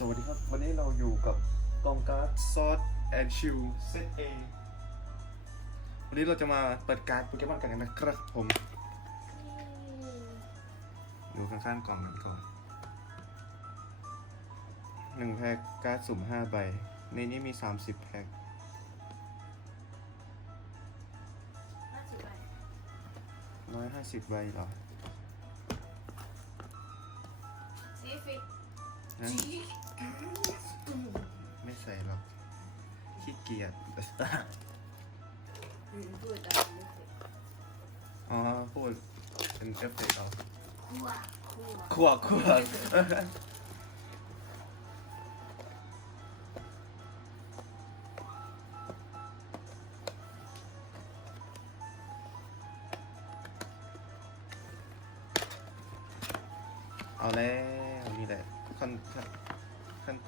สวัสดีครับ วันนี้เราอยู่กับกองการ์ดซอสแอนชิลเซตเอวันนี้เราจะมาเปิดการ์ดโปเกมอนกันนะครับผมดูข้างๆกล่องกันก่อนหนึ่งแพ็กการ์ดสุ่มห้าใบ ในนี้มี30แพ็กห้าสิบใบร้อยห้าสิบใบเหรอซีฟิกฮะ ไม่ใส่หรอกขี้เกียจอืมพูดตามไม่เคยอ๋อพูดเป็นเอฟเฟกต์เอาคั่วคั่ว ขวบขวบ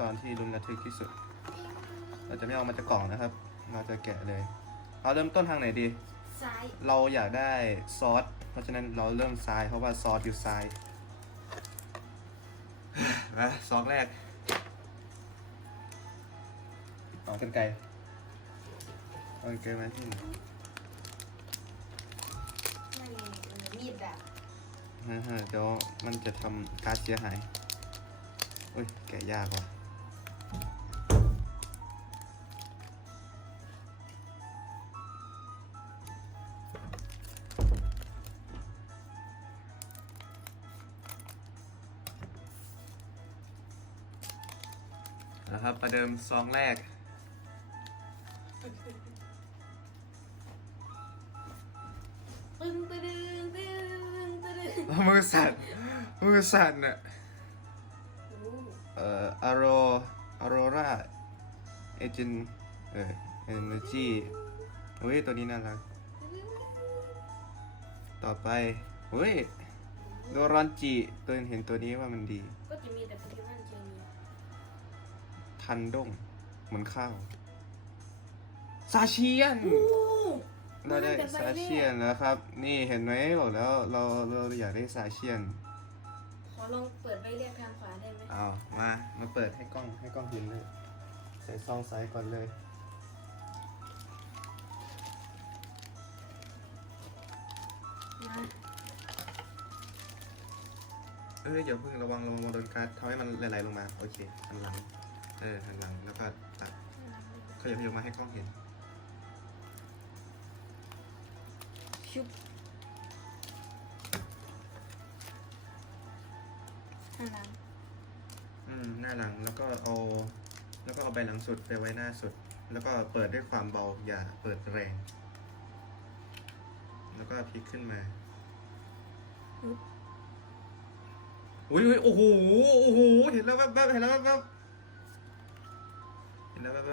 อนที่รุนระทึกที่สุด เราจะไม่เอามาจากกล่องนะครับ เราจะแกะเลย เอาเริ่มต้นทางไหนดี ซ้ายเราอยากได้ซอส เพราะฉะนั้นเราเริ่มซ้ายเพราะว่าซอสอยู่ซ้ายมาซองแรกเอากันไกลเอากันไกลมาที่หนึ่งไม่มันมีดแบบฮ่าฮ่าเดี๋ยวมันจะทำการดเสียหายเอ้ย แกะยากว่ะ ดิมซองแรกปึ้งตึ้งตึ้งตึ้งมือสั่นมือสั่นอะโอ้เอ่ออโรอโรราเอจินเอ่อเอเนจีเฮ้ย ตัวนี้น่ารัก ต่อไปเฮ้ย โดรอนจิตัวเห็นตัวนี้ว่ามันดี ก็จะมีแต่โปเกมอนเจเนี ยทันด้ง เหมือนข้าว ซาเชียนโอ้เราได้ซาเชียนแล้วครับ นี่เห็นไหมบอกแล้วเราเราอยากได้ซาเชียน ขอลองเปิดใบเรียกทางขวาได้ไหมเอามา มาเปิดให้กล้องให้กล้องเห็นเลย ใส่ซองไซส์ก่อนเลยมาเอ้ยอย่าเพิ่งระวังระวังโดนการ์ดทำให้มันไหลๆลงมา โอเคหันหลัง เออหันหลังแล้วก็ตัดขยับขยับมาให้กล้องเห็น ชุบข้างหลัง อืม หน้าหลังแล้วก็เอา แล้วก็เอาใบหลังสุดไปไว้หน้าสุด แล้วก็เปิดด้วยความเบาอย่าเปิดแรง แล้วก็พลิกขึ้นมาอุ๊บอุ้ยอุ้ยโอ้โห โอ้โห เห็นแล้วแวบๆเห็นแล้วแวบๆเห็น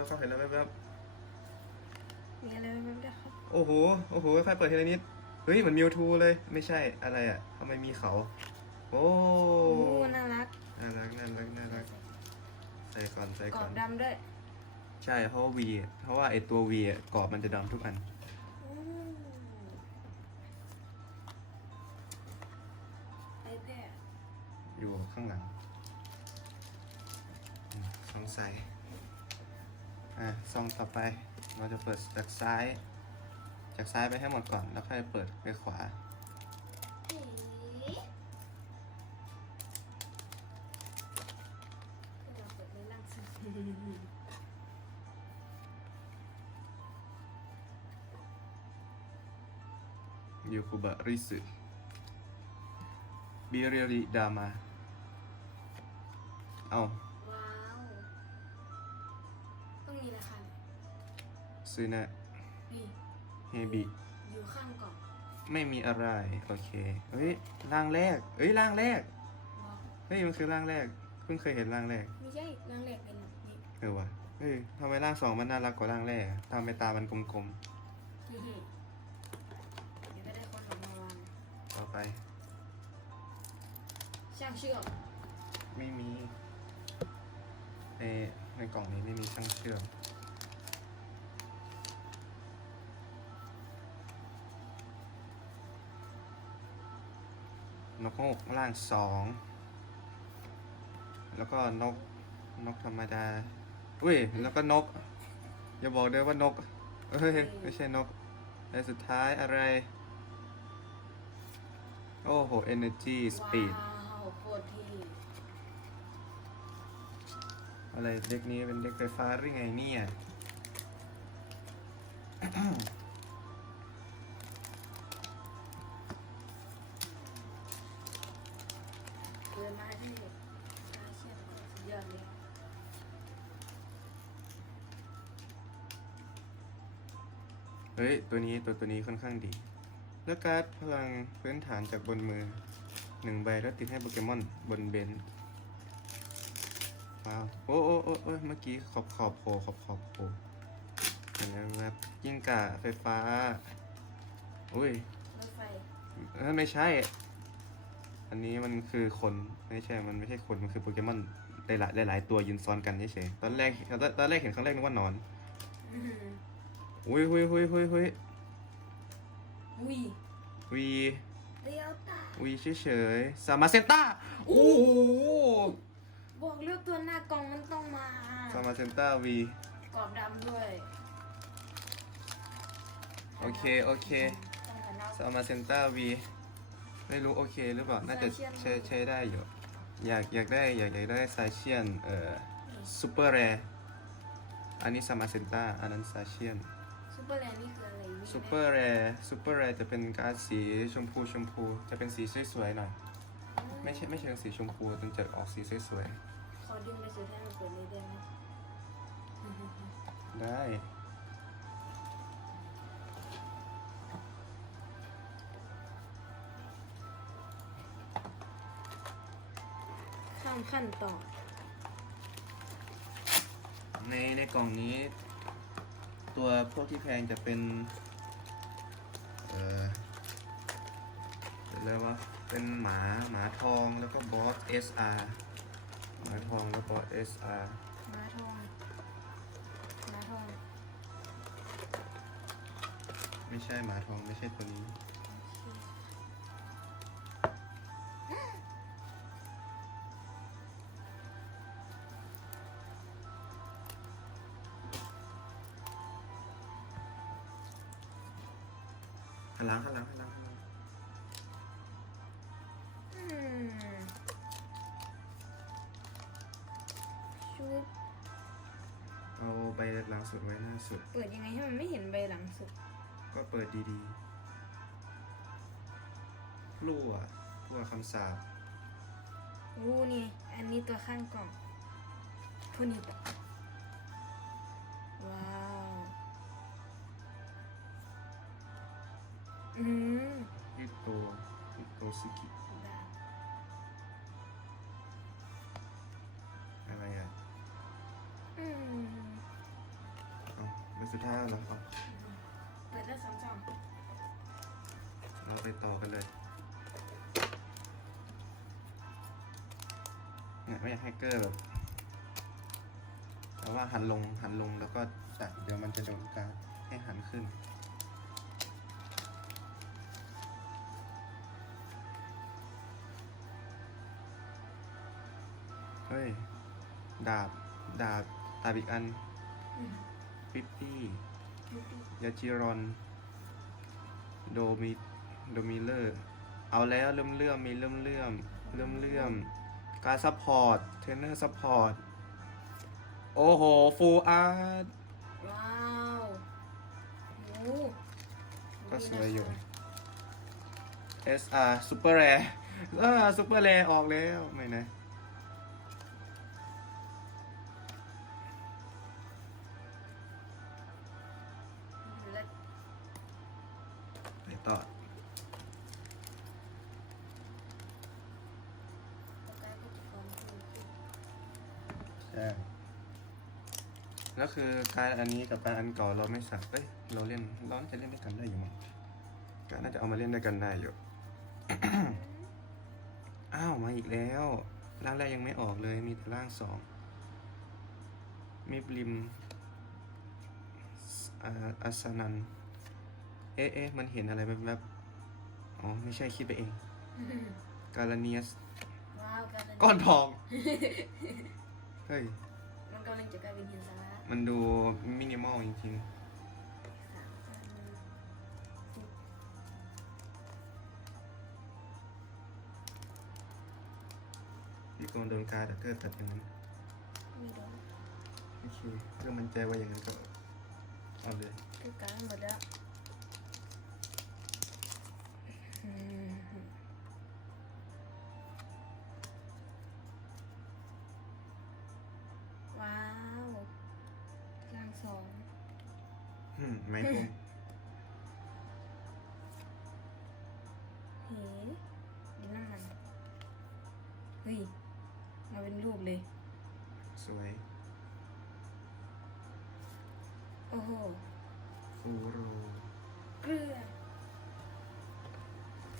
แล้วแวบๆเขาเห็นแล้วแวบมีอะไรบ้างครับๆโอ้โห โอ้โหค่อยเปิดทีละนิด เฮ้ยเหมือนมิวทูเลย ไม่ใช่อะไรอะทำไมมีเขา โอ้ โอ้น่ารักน่ารักน่ารักน่ารักใส่ก่อนใส่กรก่ออบนดำด้วยใช่เพราะว่าวีเพราะว่าไอตัววีกรอบมันจะดำทุกอันโอ้ไอแพดอยู่ข้างหลังอืมซองใส่ อะซองต่อไปเราจะเปิดจากซ้าย จากซ้ายไปให้หมดก่อน แล้วค่อยเปิดไปขวาเดในล่างสุดยูคุบะริสึบิเรียริดามา เอา ต้องมีราคาไหนซึนะนี่เฮบิอยู่ข้างกล่องไม่มีอะไรโอเคเฮ้ยร่างแรกเฮ้ยร่างแรกบอกเฮ้ยมันคือร่างแรกเพิ่งเคยเห็นร่างแรกไม่ใช่ร่างแรกเป็นนี่เออว่ะเฮ้ยทำไมร่างสองมันน่ารักกว่าร่างแรกอะทำไมตามันกลมนี่เดี๋ยวก็ได้คนของมาวางๆต่อไป ช่างเชื่อมไม่มีในในกล่องนี้ไม่มีช่างเชื่อม นกฮูกล่างสองแล้วก็นกนกธรรมดาอุ้ยแล้วก็นก อย่าบอกเด้อว่านกเอ้ยไม่ใช่นกแต่สุดท้ายอะไร โอ้โห energy speed อะไรเด็กนี้เป็นเด็กไฟฟ้าหรือไงเนี่ย เฮ้ย ตัวนี้ตัวตัวนี้ค่อนข้างดีแล้วการ์ดพลังพื้นฐานจากบนมือหนึ่งใบแล้วติดให้โปเกมอนบนเบนซ์ว้าวโอ้โอ้โอ้โอ้เมื่อกี้ขอบขอบโผล่ขอบขอบโผล่เห็นไหมครับยิ่งกะไฟฟ้า อุ้ยรถไฟเอ้ยไม่ใช่ อันนี้มันคือคนไม่ใช่ มันไม่ใช่คน มันคือโปเกมอนหลายๆหลายๆตัวยืนซ้อนกันเฉยๆตอนแรกตอนตอนแรกเห็นครั้งแรกนึกว่านอน อื้อหืออุ้ยอุ้ยอุ้ยอุ้ยอุ้ยอุ้ยวีเลี้ยวตาวีเฉยๆสามาเซนต้าโอ้โหบอกเลือกตัวหน้ากล่องมันต้องมาสามาเซนต้าวีกรอบดำด้วย โอเค โอเคต้องหันหน้าสามาเซนต้าวีไม่รู้โอเคหรือเปล่า น่าจะใช้ใช้ได้อยู่ อยากอยากได้อยากอยากได้ซาเชียน เอ่อซูเปอร์แรอันนี้สามาเซนต้าอันนั้นซาเชียนซู เปอร์แลนด์นี่คืออะไรวิ่งไหมซูเปอร์แรซูเปอร์แรจะเป็นการ์ดสีชมพูชมพูจะเป็นสีสวยๆหน่อย ไม่ใช่ไม่เชิงสีชมพูจนจะออกสีสวยขอดึงไปสุดท้ายมันเปิดเลยได้ไหมๆได้ ข้ามขั้นตอนในในกล่องนี้ ตัวพวกที่แพงจะเป็น เออเป็นอะไรวะเป็นหมาหมาทองแล้วก็บอส SR หมาทองแล้วบอส SR ม้าทองม้าทอง ไม่ใช่หมาทองไม่ใช่ตัวนี้ ใบหลังสุดไว้หน้าสุด เปิดยังไงให้มันไม่เห็นใบหลังสุด ก็เปิดดีๆพลั่วพลั่วคำสาปอู้นี่ อันนี้ตัวข้างกล่องโทนิตะว้าว อืมฮิโตฮิโตซุกิดาบอะไร สุดท้ายแล้วเหรอเอาเปิดได้สองช่องเราไปต่อกันเลยเนี่ยไม่อยากให้เกอร์แบบแต่ว่าหันลงหันลงแล้วก็จัดเดี๋ยวมันจะโดนการดให้หันขึ้น เฮ้ย ดาบ ดาบดาบอีกอัน อืม ปิปปี้ดูดิยาจิรอนโดมิโดมิเลอร์ เอาแล้วเริ่มเลื่อมมีเริ่มเลื่อมเริ่มเลื่อมการซัพพอร์ตเทรนเนอร์ซัพพอร์ตโอ้โหฟูลอาร์ตว้าวโอ้ก็สวยอยู่ SR ซูเปอร์แรเออซูเปอร์แรออกแล้ว ไม่นะและ ตอประกายก็จะฟองขึ้นใช่แล้วคือการอันนี้กับการอันเก่าเราไม่สักเอ้ยเราเล่นเราน่าจะเล่นด้วยกันได้อยู่มั้งก็น่าจะเอามาเล่นด้วยกันได้อยู่ อ้าวมาอีกแล้ว ร่างแรกยังไม่ออกเลยมีแต่ร่างสองมิบลิมอาสนัน เอ๊ะเอ๊ะมันเห็นอะไรแวบๆอ๋อ ไม่ใช่คิดไปเองอืมการาเนียส ว้าวกันก้อนทอง เฮ้ยกำลังจะกลายเป็นหินสาระมันดูมินิมอลจริงสามพันสิบๆพี่กรโดนการดแต่เธอตัดอย่างนั้น มีโดนโอเคเพื่อมันใจว่าอย่างนั้นก็เอาเลย คือกลางหมดแล้วอืม ว้าวกลางสองอืม ไม่คมเฮ้ดินน้ำมันเฮ้ย มาเป็นรูปเลย สวย โอ้โห ฟูโร เกลือ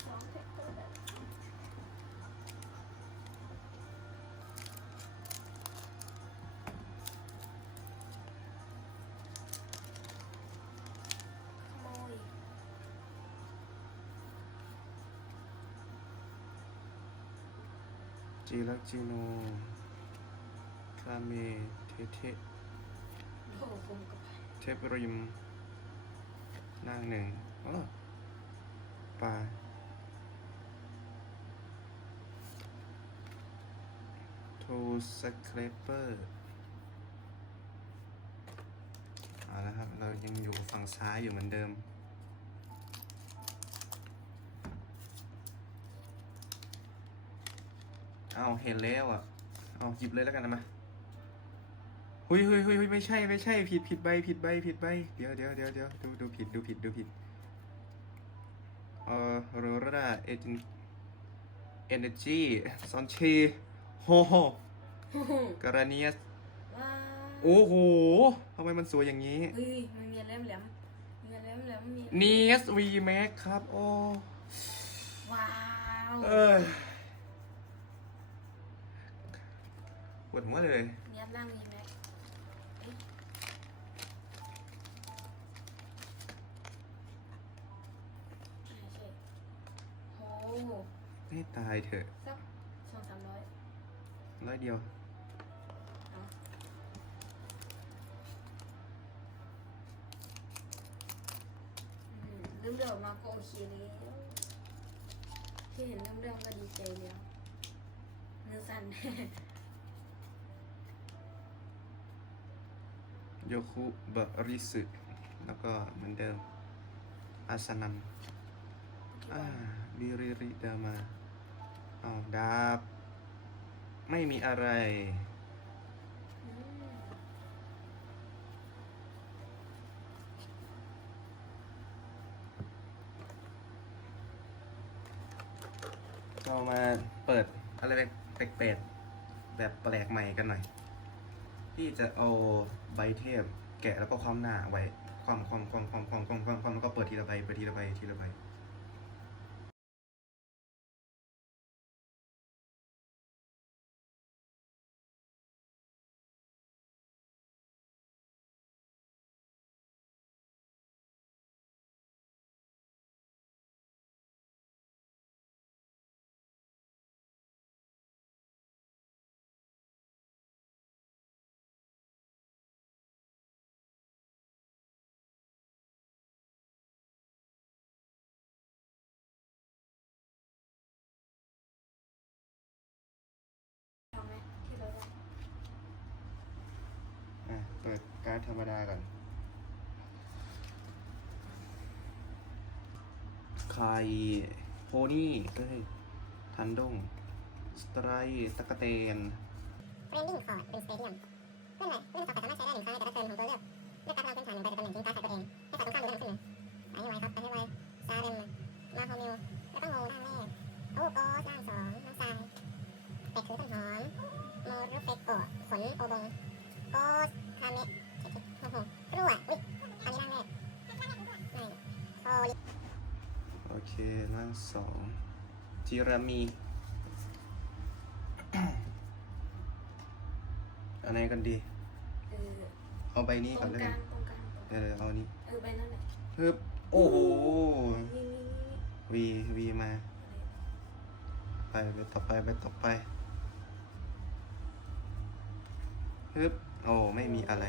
สองเทคเตอร์แบบขโมย จีรักจีโนคาเมเทเทโอ้ผมกับเทปริม นางหนึ่งอ๋อปลาโทสเครเปอร์เอาละครับ เรายังอยู่ฝั่งซ้ายอยู่เหมือนเดิม เอาเห็นแล้วอะ เอาหยิบเลยแล้วกันนะมาหุยหุยหุยหุยไม่ใช่ไม่ใช่ผิดผิดใบผิดใบผิดใบเดี๋ยวเดี๋ยวเดี๋ยวเดี๋ยวดูดูผิดดูผิดดูผิดเอ่อโรราเอเจนเอเนจีซอนเชโฮโฮโอ้โหการาเนียสว้าวโอ้โหทำไมมันสวยอย่างนี้เฮ้ยมันมีแหลมแหลมๆมีแหลมแหลมๆมีเนียสวีแม็กครับโอ้ว้าวเอ้ย ปวดหัวเลยเนียบล่างมีไหมเอ้ยใช่ใช่โอ้โหให้ตายเถอะ สักสองสามร้อยร้อยเดียวเอาอืมเริ่มเดิมมาก็โอเคแล้วที่เห็นเริ่มเดิมก็ดีใจแล้วมือสั่น โยคุบริสึแล้วก็เหมือนเดิมอาสนัมอ่าบิริริดามาเอาวดาบ ไม่มีอะไรอืมเรามาเปิดอะไรแปลกๆแบบแปลกใหม่กันหน่อย พี่จะเอา ใบเทพ แกะแล้วก็ความหน้าไว้ความความความความความความความแล้วก็เปิดทีละใบเปิดทีละใบทีละใบ การ์ดธรรมดาก่อนไคโพนี่เอ้ยทันดง สไตรตะกะเตนเฟรนดิ้งคอร์ดเป็นสเตเดียมเมื่อไหร่เมื่อต่อไปสามารถใช้ได้หนึ่งครั้งในแต่ละเทิร์นของตัวเลือกเลือกการพลังพื้นฐานหนึ่งใบจากตำแหน่งทิ้งการ์ดใส่ตัวเองให้ฝ่ายตรงข้ามดูด้านขึ้นหนึ่งอันนี้ไว้ครับอันนี้ไว้ซาเรนมาโฮมิวแล้วต้องโงด้านแรกโอ้โกสด้านสองน้ำทรายเป็ดถือต้นหอมโมรุเฟโกะขนโอบงโกสคาเมะเช็ดๆโอ้โหกลัวอุ๊ยอันนี้ร่างแรกไม่โทริโอเคร่างสองจิรามีอันไหนกันดี เออเอาใบนี้ตก่รอนงเลยกลางตรงกลางเดี๋ยวเดี๋ยวเอานี้เออไปนั่นแหละฮึบโอ้โหนี่นี่นี่นี่วีวีมา ไปไปต่อไปไปต่อไปฮึบโอ้ไม่มีอะไร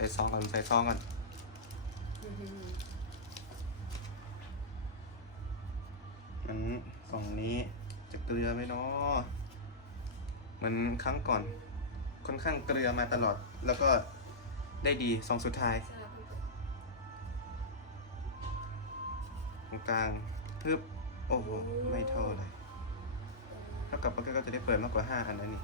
ใส่ซองก่อนใส่ซองก่อนอื้อหืองั้นกล่องนี้จะเกลือไหมเนาะเหมันครั้งก่อน ค่อนข้างเกลือมาตลอด แล้วก็ได้ดีซองสุดท้ายตรงกลางพึบโอ้โห ไม่เท่าไหร่เท่ากับมันก็จะได้เปิดมากกว่า5อันนั้นนี่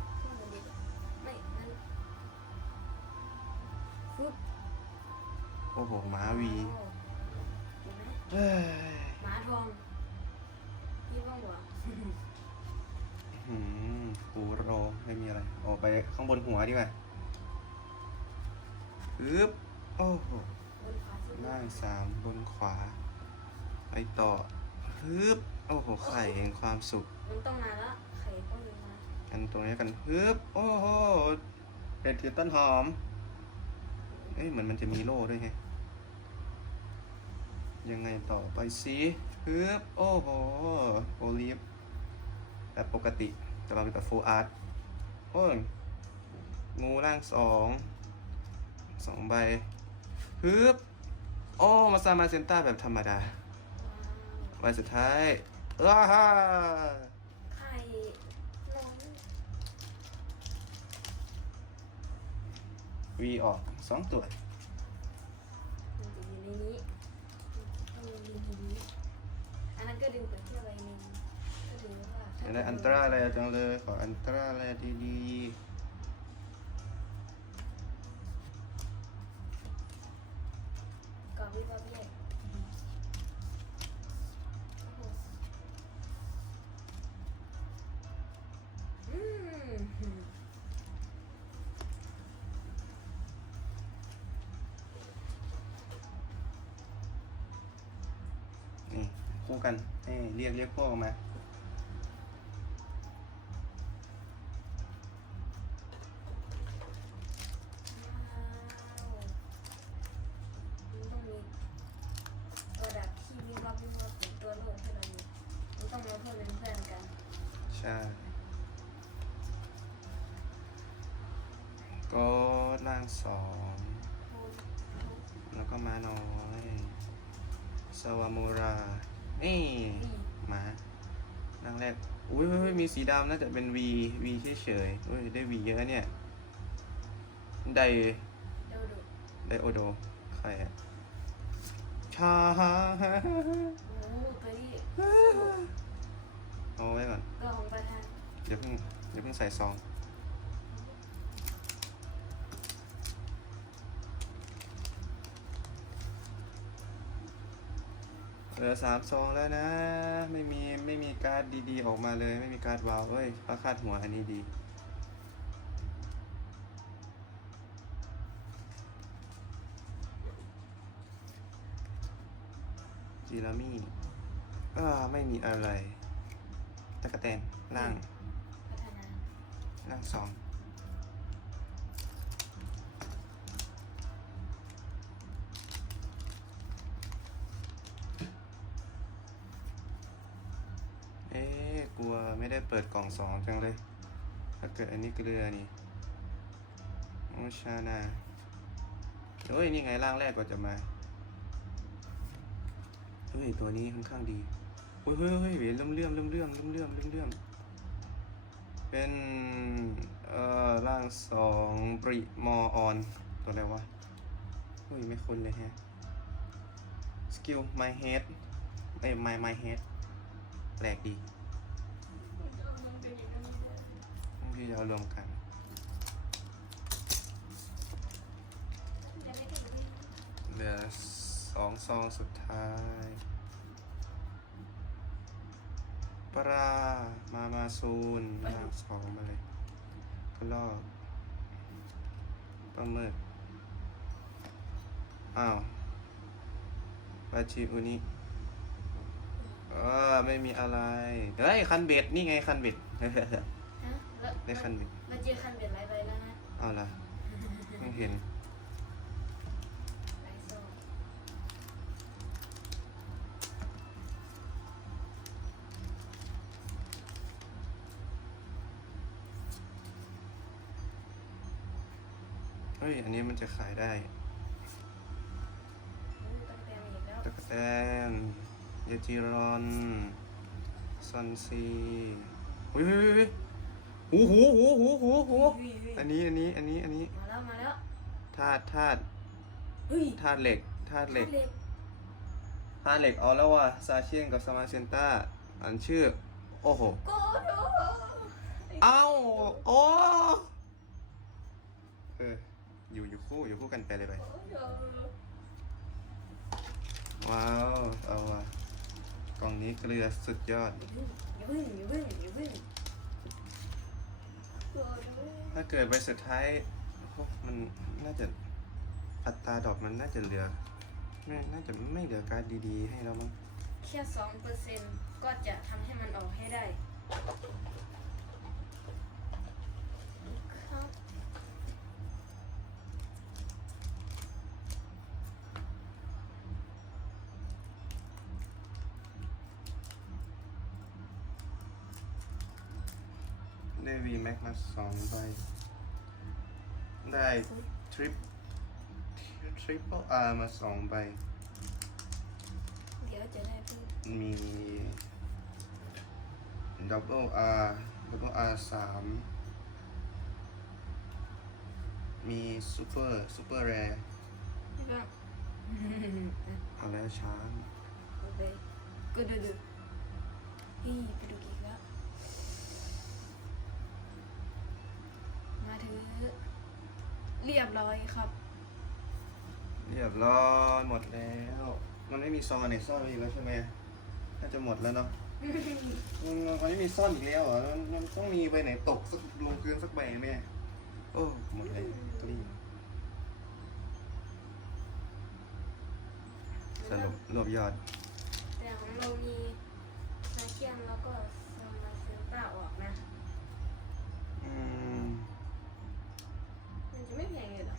โอ้โหหมาวีโอ้เห็นไหมเฮ้ยหมาทองพี่ว่างหัวหืมปูโรไม่มีอะไร ออกไปข้างบนหัวดีกว่าพึบโอ้โหบนขวาสุดล่างสามบนขวา ไปต่อฮึบโอ้โห ไข่แห่งความสุข มันต้องมาแล้วไข่ต้องมากันตรงนี้กันฮึบโอ้โหเป็ดถือต้นหอมเอ้ยเหมือนมันจะมีโล่ด้วยไง ยังไงต่อไปสิฮึบโอ้โหโอลิฟแบบปกติแต่เราเป็นแบบฟูอาร์ตโอ้ยงูร่างสองสองใบฮึบโอ้มาซามาเซนต้าแบบธรรมดาใบสุดท้ายอ้าฮ่าไข่ล้นวีออกสองตัว มันจะอยู่ในนี้มันจะอยู่ในนี้อันนั้นก็ดึงไปที่อะไรหนึงก็ดูว่า อยากได้อันตราอะไรจังเลย ขออันตราอะไรดีกรอบวิบวับแยกอืมๆนี่คู่กันนี่เรียกเรียกพวกออกมา สีดำน่าจะเป็น V V เฉยๆเฮ้ยได้ V เยอะเนี่ย ไดเดี๋ยวดูไดโอโด ใครอะชาฮาโอ้โหตัวนี้เอาไว้ก่อนก็ของประธานอย่าเพิ่งอย่าเพิ่งใส่ซอง ลือสามซองแล้วนะ ไม่มีไม่มีการ์ดดีๆออกมาเลย ไม่มีการ์ดวาวเอ้ยพระคาดหัวอันนี้ดี จีรามี่อ่าไม่มีอะไรตะกะแตนล่างพัฒนาล่างสองเอ๊ะกลัวไม่ได้เปิดกล่ องสองจังเลยถ้าเกิดอันนี้เกลือนี่โอชานาเฮ้ย นี่ไงร่างแรกก็จะมาเฮ้ย ตัวนี้ค่อนข้างดีเฮ้ยเฮ้ยเฮ้ยเลื่อมเลื่อมเลื่อมเลื่อมเลื่อมเลื่อมเลื่อมเลื่อมเป็นเอ่อร่างสองบริมอออนตัวอะไรวะเฮ้ยไม่คุ้นเลยแฮะสกิล my head เอ้ย my my head แปลกดี พี่จะเอารวมกัน เหลือสองซองสุดท้าย ปลา มามาซูนลาสองมาเลยก็ลอกปลาหมึก อ้าวปลาชิอุนิเออไม่มีอะไร เฮ้ย คันเบ็ด นี่ไงคันเบ็ด ได้คันเบ็ดเราเจอคันเบ็ดหลายใบแล้วนะเอาละเพิ่งเห็นหลายโซ่ฮ้ย อันนี้มันจะขายได้อู้ตั้งแต่มีอีกแล้วตะกแตนเยจิรอนซันซีเฮ้ยเฮ้ยเฮ้ย หูหูหูหูหูหูเฮ้ยเฮ้ยอันนี้อันนี้อันนี้อันนี้มาแล้วมาแล้วธาตุธาตุเฮ้ยธาตุเหล็กธาตุเหล็กเหล็กธาตุเหล็กเอาแล้วว่ะซาเชียนกับสมาเซนต้าอันชื่อ โอ้โหโกโดเอ้าโอ้เอออยู่อยู่คู่อยู่คู่กันไปเลยไปโกโดว้าวเอาว่ะกล่องนี้เกลือสุดยอดอย่าพึ่งอย่าพึ่งอย่าพึ่งโกโด ถ้าเกิดใบสุดท้ายมันน่าจะอัตราดอกมันน่าจะเหลือไม่น่าจะไม่เหลือการดีๆ ให้เรามั้งแค่สองเปอร์เซ็นต์ก็จะทำให้มันออกให้ได้ แม็กมาสองใบ ได้ทริปทริปเปิลอาร์มาสองใบ เดี๋ยวจะได้เพิ่มมีดับเบิลอาร์ดับเบิลอาร์สามมีซูเปอร์ซูเปอร์แรร์ใช่ปะเอาแล้วช้างโอเคก็ดูดูนี่ไปดูกี่แล้วมา ถือ เรียบร้อยครับ เรียบร้อยหมดแล้ว มันไม่มีซอนในซ่อนไว้อีกแล้วใช่ไหมน่าจะหมดแล้วเนาะมันมันไม่มีซ่อนอีกแล้วเหรอมันมันต้องมีใบไหนตกสักลงพื้นสักใบไหมโอ้หมดเลยกรีบสรุปรวบยอดแต่ของเรามีนาเคียมแล้วก็ซามาเซนต้าออกนะ อืม มันจะไม่แพงเลยเหรอ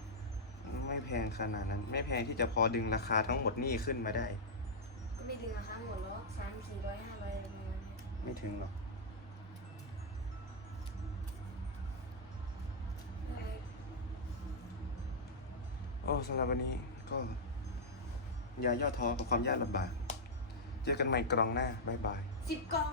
ไม่แพงขนาดนั้น ไม่แพงที่จะพอดึงราคาทั้งหมดนี่ขึ้นมาได้ ก็ไม่ดึงราคาหมดแล้วสามสี่ร้อยห้าร้อยอะไรประมาณนี้ไม่ถึงหรอกโอ้สำหรับวันนี้ก็อย่าย่อท้อกับความยากลำบาก เจอกันใหม่กรองหน้า บ๊ายบาย สิบกล่อง